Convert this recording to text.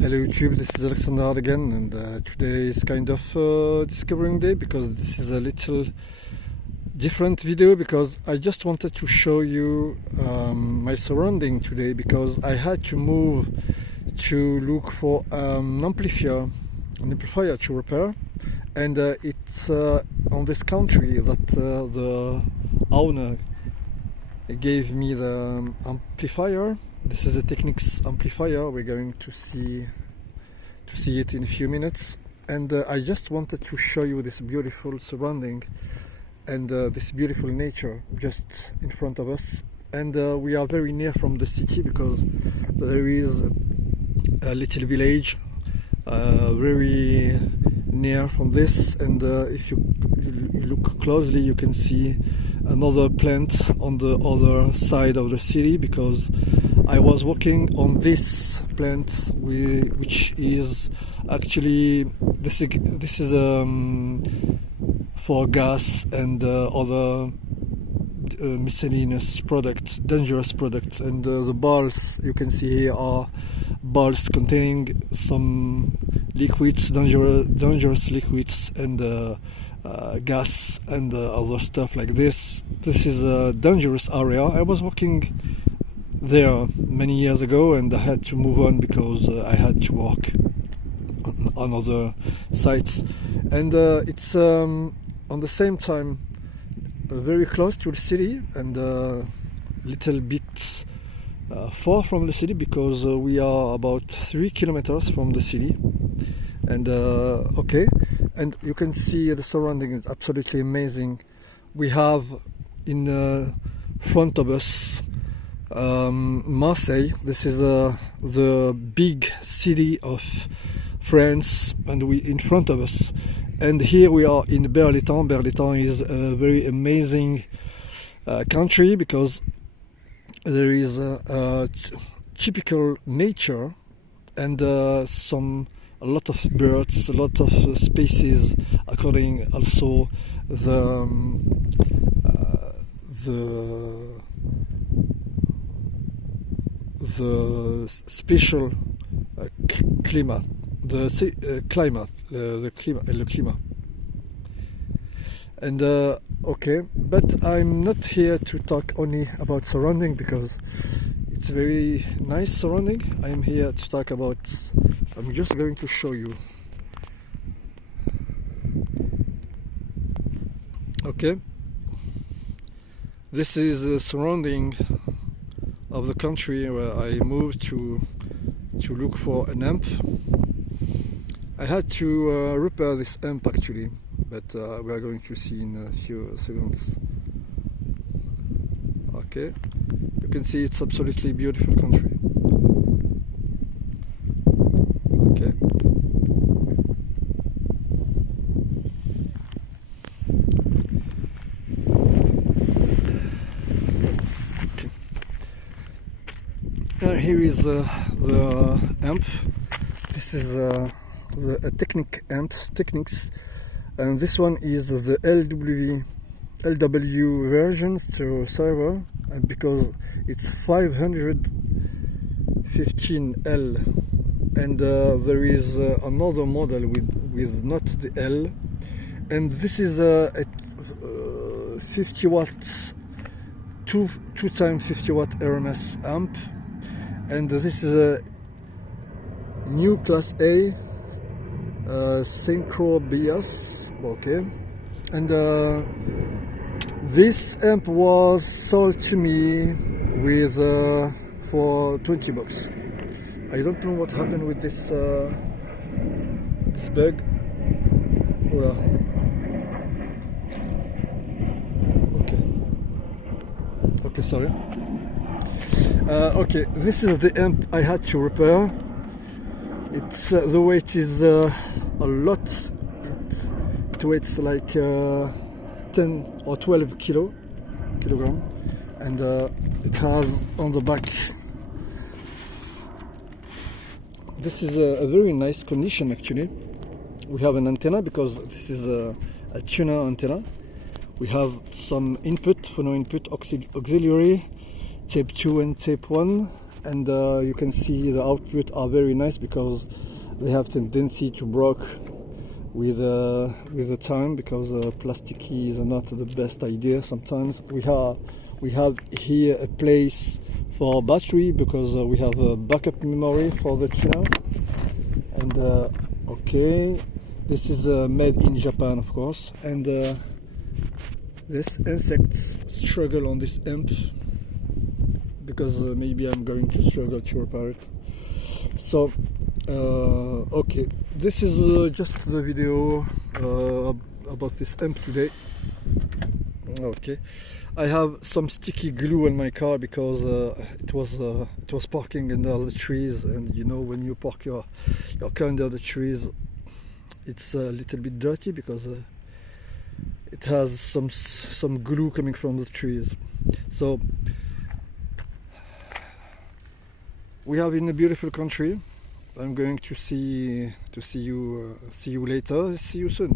Hello YouTube, this is Alexander again, and today is kind of discovering day because this is a little different video because I just wanted to show you my surrounding today because I had to move to look for an amplifier to repair, and it's on this country that the owner gave me the amplifier. This is a Technics amplifier. We're going to see it in a few minutes, and I just wanted to show you this beautiful surrounding and this beautiful nature just in front of us. And we are very near from the city because there is a little village very near from this, and if you look closely you can see another plant on the other side of the city, because I was working on this plant which is actually this is for gas and other miscellaneous products, dangerous products, and the balls you can see here are balls containing some liquids, dangerous liquids, and gas and other stuff like this. This is a dangerous area. I was working there many years ago, and I had to move on because I had to work on other sites, and it's on the same time very close to the city and a little bit far from the city because we are about 3 kilometers from the city. And okay, and you can see the surrounding is absolutely amazing. We have in front of us Marseille. This is the big city of France, and we in front of us. And here we are in Berletan. Berletan is a very amazing country because there is a typical nature and a lot of birds, a lot of species, according also the special climate, the climate. And okay, but I'm not here to talk only about surrounding because it's a very nice surrounding. I'm here to talk about, I'm just going to show you. Okay, this is the surrounding of the country where I moved to look for an amp. I had to repair this amp actually, but we are going to see in a few seconds. Okay, you can see it's absolutely beautiful country. Okay. Here is the amp. This is the Technics, and this one is the LW version, so server, and because it's 515L, and there is another model with not the L, and this is a 50 watt 2 times 50 watt RMS amp, and this is a new class A synchro bias. Okay, and this amp was sold to me with for 20 bucks. I don't know what happened with this bug. Hola. Okay, sorry. Okay, this is the amp I had to repair. It's the weight is a lot. It weighs like 10 or 12 kilogram, and it has on the back. This is a very nice condition actually. We have an antenna because this is a tuner antenna. We have some input, phono input, auxiliary, tape 2 and tape 1, and you can see the output are very nice because they have tendency to break with the time, because plastic is not the best idea. Sometimes we have here a place for battery, because we have a backup memory for the tuner. And okay, this is made in Japan, of course. And this insects struggle on this amp, because maybe I'm going to struggle to repair it. So okay, this is just the video about this amp today. Okay, I have some sticky glue in my car because it was parking under the trees, and you know, when you park your car under the trees, it's a little bit dirty because it has some glue coming from the trees. So we have in a beautiful country. I'm going to see you later. See you soon.